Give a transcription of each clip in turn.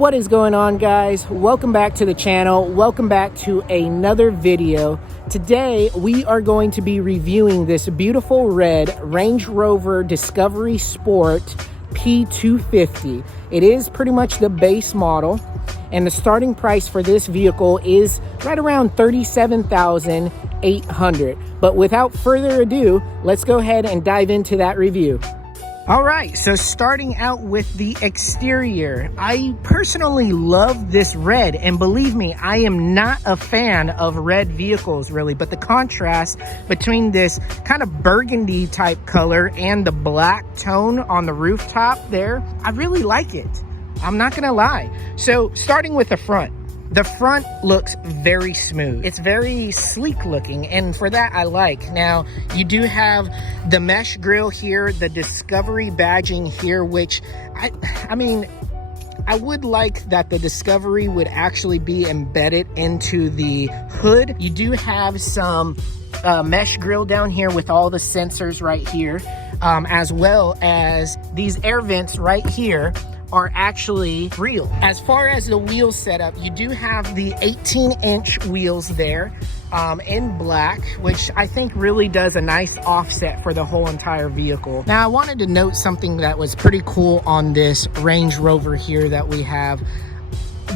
What is going on, guys? Welcome back to the channel. Welcome back to another video. Today we are going to be reviewing this beautiful red Range Rover Discovery Sport P250. It is pretty much the base model, and the starting price for this vehicle is right around $37,800. But without further ado, let's go ahead and dive into that review. All right, so starting out with the exterior, I personally love this red, and believe me, I am not a fan of red vehicles really, but the contrast between this kind of burgundy type color and the black tone on the rooftop there, I really like it. I'm not gonna lie. So starting with the front looks very smooth. It's very sleek looking, and for that I like. Now, you do have the mesh grille here, the Discovery badging here, which I mean, I would like that the Discovery would actually be embedded into the hood. You do have some mesh grille down here with all the sensors right here, as well as these air vents right here are actually real. As far as the wheel setup, you do have the 18-inch wheels there in black, which I think really does a nice offset for the whole entire vehicle. Now, I wanted to note something that was pretty cool on this Range Rover here that we have.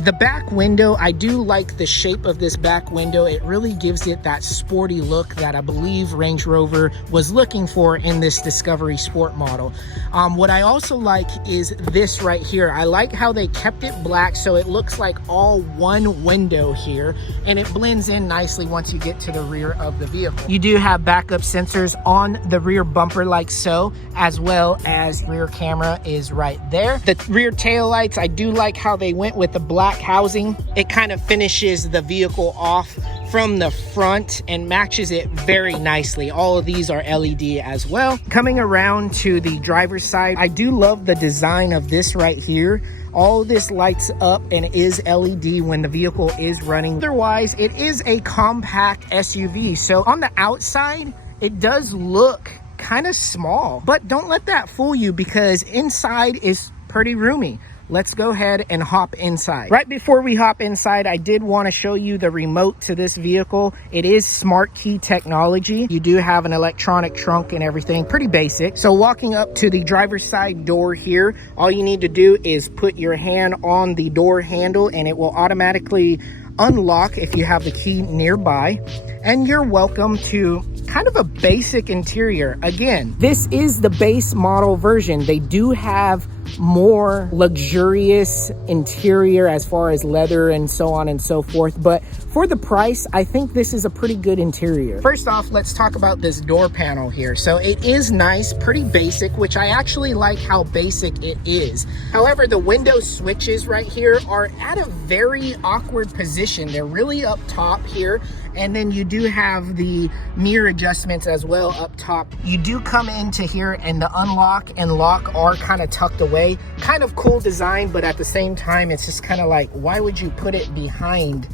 The back window, I do like the shape of this back window. It really gives it that sporty look that I believe Range Rover was looking for in this Discovery Sport model. What I also like is this right here. I like how they kept it black so it looks like all one window here, and it blends in nicely once you get to the rear of the vehicle. You do have backup sensors on the rear bumper like so, as well as rear camera is right there. The rear tail lights, I do like how they went with the black housing. It kind of finishes the vehicle off from the front and matches it very nicely. All of these are LED as well. Coming around to the driver's side, I do love the design of this right here. All of this lights up and is LED when the vehicle is running. Otherwise, it is a compact SUV. So on the outside, it does look kind of small, but don't let that fool you because inside is pretty roomy. Let's go ahead and hop inside. Right before we hop inside, I did want to show you the remote to this vehicle. It is smart key technology. You do have an electronic trunk and everything, pretty basic. So walking up to the driver's side door here, all you need to do is put your hand on the door handle and it will automatically unlock if you have the key nearby. And you're welcome to kind of a basic interior. Again, this is the base model version. They do have more luxurious interior as far as leather and so on and so forth, but for the price, I think this is a pretty good interior. First off, let's talk about this door panel here. So it is nice, pretty basic, which I actually like how basic it is. However, the window switches right here are at a very awkward position. They're really up top here, and then you do have the mirror adjustments as well up top. You do come into here and the unlock and lock are kind of tucked away. Kind of cool design, but at the same time, it's just kind of like, why would you put it behind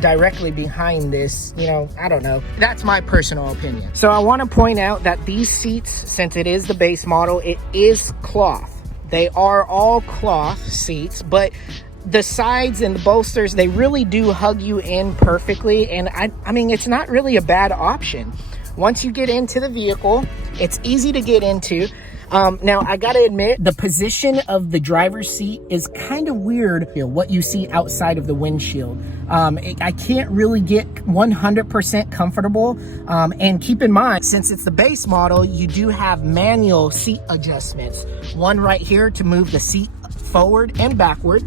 directly behind this? You know, I don't know. That's my personal opinion. So I want to point out that these seats, since it is the base model, it is cloth. They are all cloth seats, but the sides and the bolsters, they really do hug you in perfectly. And I mean, it's not really a bad option. Once you get into the vehicle, it's easy to get into. Now, I gotta admit, the position of the driver's seat is kind of weird. What you see outside of the windshield. I can't really get 100% comfortable. And keep in mind, since it's the base model, you do have manual seat adjustments. One right here to move the seat forward and backward,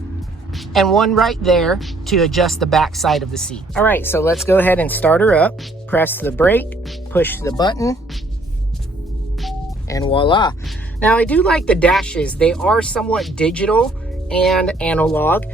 and one right there to adjust the back side of the seat. All right, so let's go ahead and start her up. Press the brake, push the button, and voila. Now, I do like the dashes. They are somewhat digital and analog.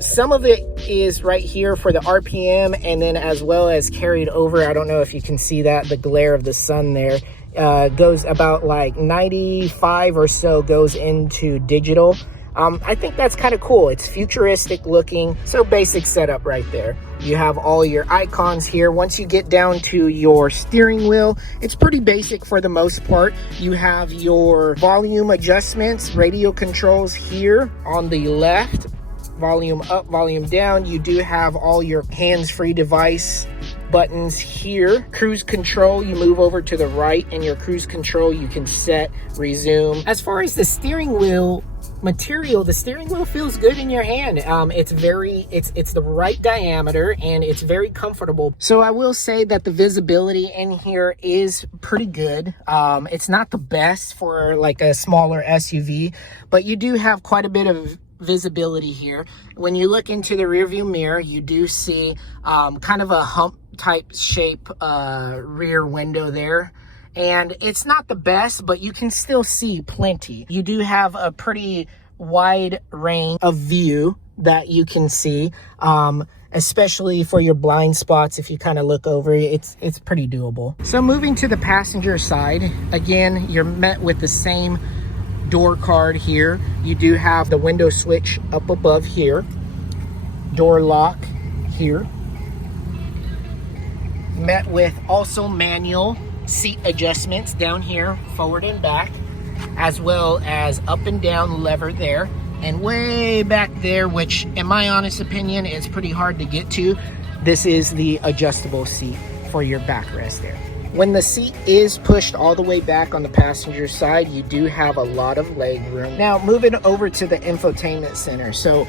Some of it is right here for the RPM, and then as well as carried over. I don't know if you can see that, the glare of the sun there. Goes about like 95 or so goes into digital. I think that's kind of cool. It's futuristic looking. So basic setup right there. You have all your icons here. Once you get down to your steering wheel, it's pretty basic for the most part. You have your volume adjustments, radio controls here on the left, volume up, volume down. You do have all your hands-free device buttons here. Cruise control, you move over to the right, and your cruise control you can set, resume. As far as the steering wheel material, the steering wheel feels good in your hand. It's the right diameter, and it's very comfortable. So I will say that the visibility in here is pretty good. It's not the best for like a smaller SUV, but you do have quite a bit of visibility here. When you look into the rearview mirror, you do see kind of a hump type shape rear window there. And it's not the best, but you can still see plenty. You do have a pretty wide range of view that you can see, especially for your blind spots. If you kind of look over, it's pretty doable. So moving to the passenger side, again, you're met with the same door card here. You do have the window switch up above here, door lock here, met with also manual seat adjustments down here, forward and back, as well as up and down lever there, and way back there, which in my honest opinion is pretty hard to get to, this is the adjustable seat for your backrest there. When the seat is pushed all the way back on the passenger side, you do have a lot of leg room. Now moving over to the infotainment center. So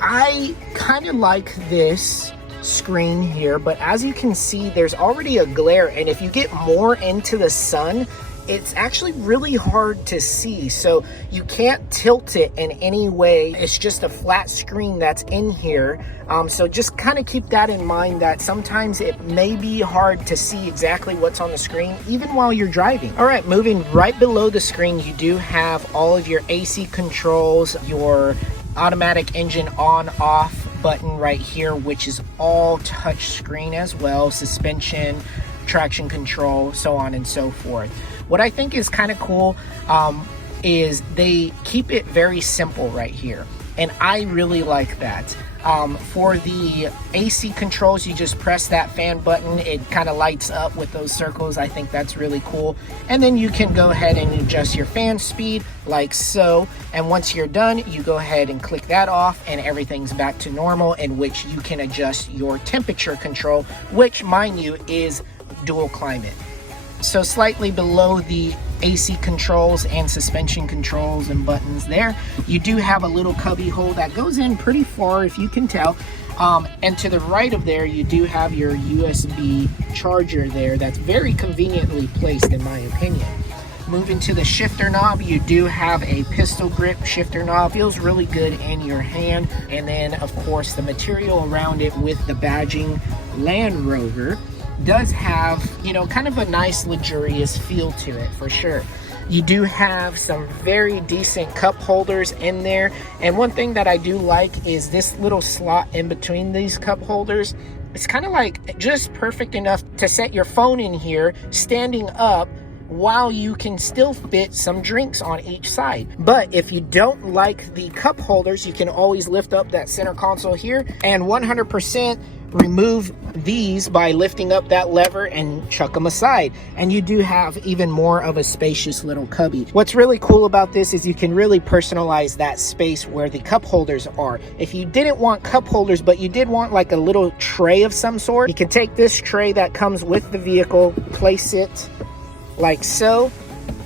I kind of like this screen here, but as you can see, there's already a glare, and if you get more into the sun, it's actually really hard to see. So you can't tilt it in any way. It's just a flat screen that's in here. So just kind of keep that in mind, that sometimes it may be hard to see exactly what's on the screen, even while you're driving. All right, moving right below the screen, you do have all of your AC controls, your automatic engine on off button right here, which is all touch screen as well, suspension, traction control, so on and so forth. What I think is kind of cool is they keep it very simple right here, and I really like that. For the AC controls, you just press that fan button, it kind of lights up with those circles. I think that's really cool. And then you can go ahead and adjust your fan speed like so, and once you're done, you go ahead and click that off, and everything's back to normal, in which you can adjust your temperature control, which, mind you, is dual climate. So slightly below the AC controls and suspension controls and buttons there, you do have a little cubby hole that goes in pretty far, if you can tell. And to the right of there, you do have your USB charger there that's very conveniently placed, in my opinion. Moving to the shifter knob, you do have a pistol grip shifter knob. Feels really good in your hand. And then, of course, the material around it with the badging Land Rover does have, you know, kind of a nice luxurious feel to it for sure. You do have some very decent cup holders in there, and one thing that I do like is this little slot in between these cup holders. It's kind of like just perfect enough to set your phone in here standing up, while you can still fit some drinks on each side. But if you don't like the cup holders, you can always lift up that center console here and 100% remove these by lifting up that lever and chuck them aside, and you do have even more of a spacious little cubby. What's really cool about this is you can really personalize that space where the cup holders are. If you didn't want cup holders, but you did want like a little tray of some sort, you can take this tray that comes with the vehicle, place it like so,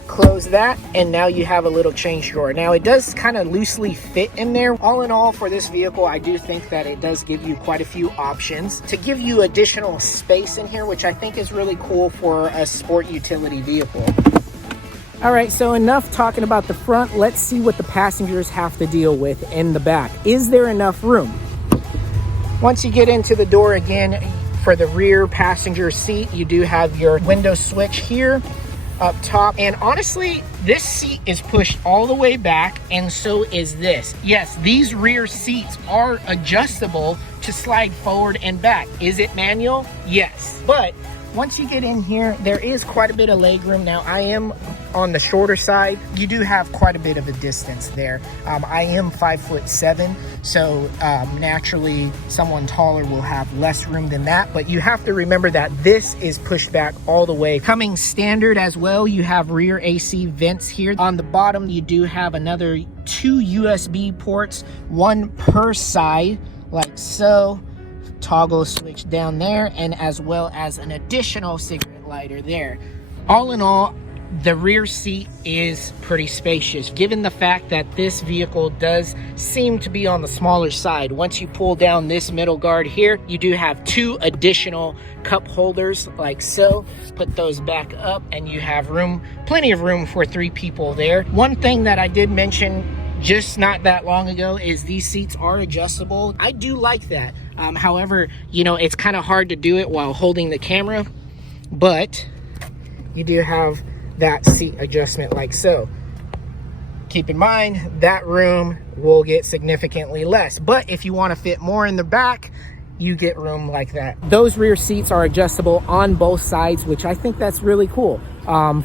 close that, and now you have a little change drawer. Now it does kind of loosely fit in there. All in all, for this vehicle, I do think that it does give you quite a few options to give you additional space in here, which I think is really cool for a sport utility vehicle. All right, so enough talking about the front. Let's see what the passengers have to deal with in the back. Is there enough room? Once you get into the door again, for the rear passenger seat, you do have your window switch here up top, and honestly, this seat is pushed all the way back, and so is this. Yes, these rear seats are adjustable to slide forward and back. Is it manual? Yes, but Once you get in here, there is quite a bit of legroom. Now, I am on the shorter side. You do have quite a bit of a distance there. I am 5'7", so naturally someone taller will have less room than that, but you have to remember that this is pushed back all the way. Coming standard as well, you have rear AC vents here. On the bottom, you do have another 2 USB ports, one per side, like so. Toggle switch down there, and as well as an additional cigarette lighter there. All in all, the rear seat is pretty spacious, given the fact that this vehicle does seem to be on the smaller side. Once you pull down this middle guard here, you do have 2 additional cup holders like so. Put those back up and you have room, plenty of room for 3 people there. One thing that I did mention just not that long ago is these seats are adjustable. I do like that. However, you know, it's kind of hard to do it while holding the camera, but you do have that seat adjustment like so. Keep in mind that room will get significantly less, but if you want to fit more in the back, you get room like that. Those rear seats are adjustable on both sides, which I think that's really cool.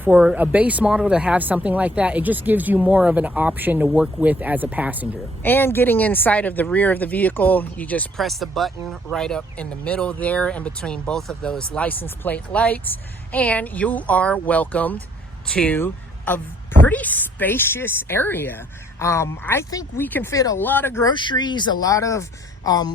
For a base model to have something like that, it just gives you more of an option to work with as a passenger. And getting inside of the rear of the vehicle, you just press the button right up in the middle there, in between both of those license plate lights, and you are welcomed to a pretty spacious area. I think we can fit a lot of groceries, a lot of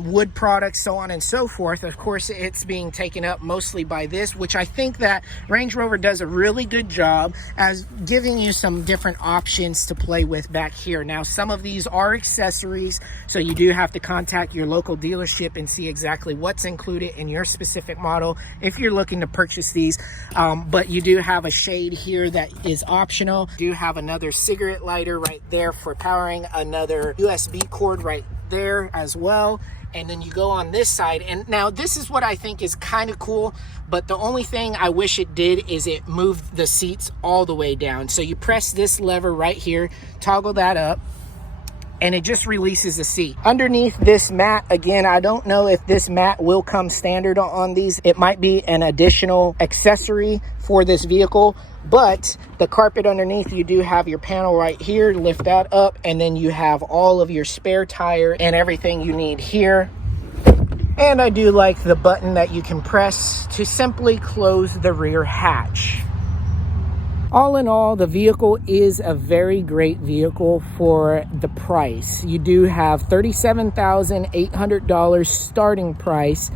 wood products, so on and so forth. Of course, it's being taken up mostly by this, which I think that Range Rover does a really good job as giving you some different options to play with back here. Now, some of these are accessories, so you do have to contact your local dealership and see exactly what's included in your specific model if you're looking to purchase these. But you do have a shade here that is optional. You do have another cigarette lighter right there for powering, another USB cord right there as well. And then you go on this side, and now this is what I think is kind of cool, but the only thing I wish it did is it moved the seats all the way down. So you press this lever right here, toggle that up, and it just releases the seat. Underneath this mat, again, I don't know if this mat will come standard on these. It might be an additional accessory for this vehicle, but the carpet underneath, you do have your panel right here, lift that up, and then you have all of your spare tire and everything you need here. And I do like the button that you can press to simply close the rear hatch. All in all, the vehicle is a very great vehicle for the price. You do have $37,800 starting price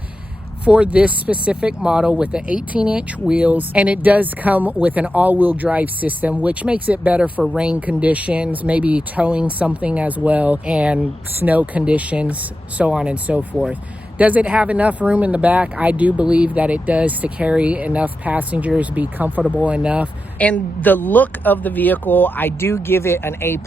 for this specific model with the 18-inch wheels, and it does come with an all-wheel drive system, which makes it better for rain conditions, maybe towing something as well, and snow conditions, so on and so forth. Does it have enough room in the back? I do believe that it does to carry enough passengers, be comfortable enough. And the look of the vehicle, I do give it an A+.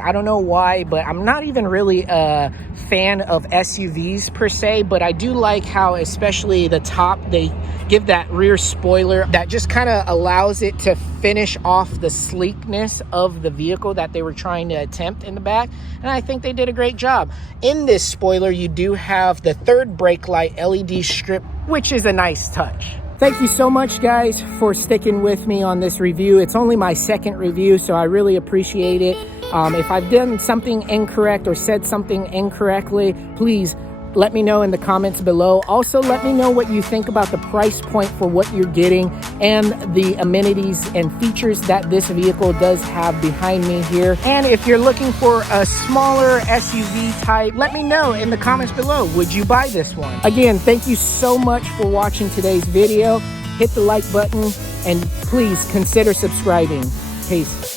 I don't know why, but I'm not even really a fan of SUVs per se, but I do like how, especially the top, they give that rear spoiler that just kind of allows it to finish off the sleekness of the vehicle that they were trying to attempt in the back. And I think they did a great job. In this spoiler, you do have the third brake light LED strip, which is a nice touch. Thank you so much, guys, for sticking with me on this review. It's only my second review, so I really appreciate it. If I've done something incorrect or said something incorrectly, please let me know in the comments below. Also, let me know what you think about the price point for what you're getting and the amenities and features that this vehicle does have behind me here. And if you're looking for a smaller SUV type, let me know in the comments below. Would you buy this one? Again, thank you so much for watching today's video. Hit the like button and please consider subscribing. Peace.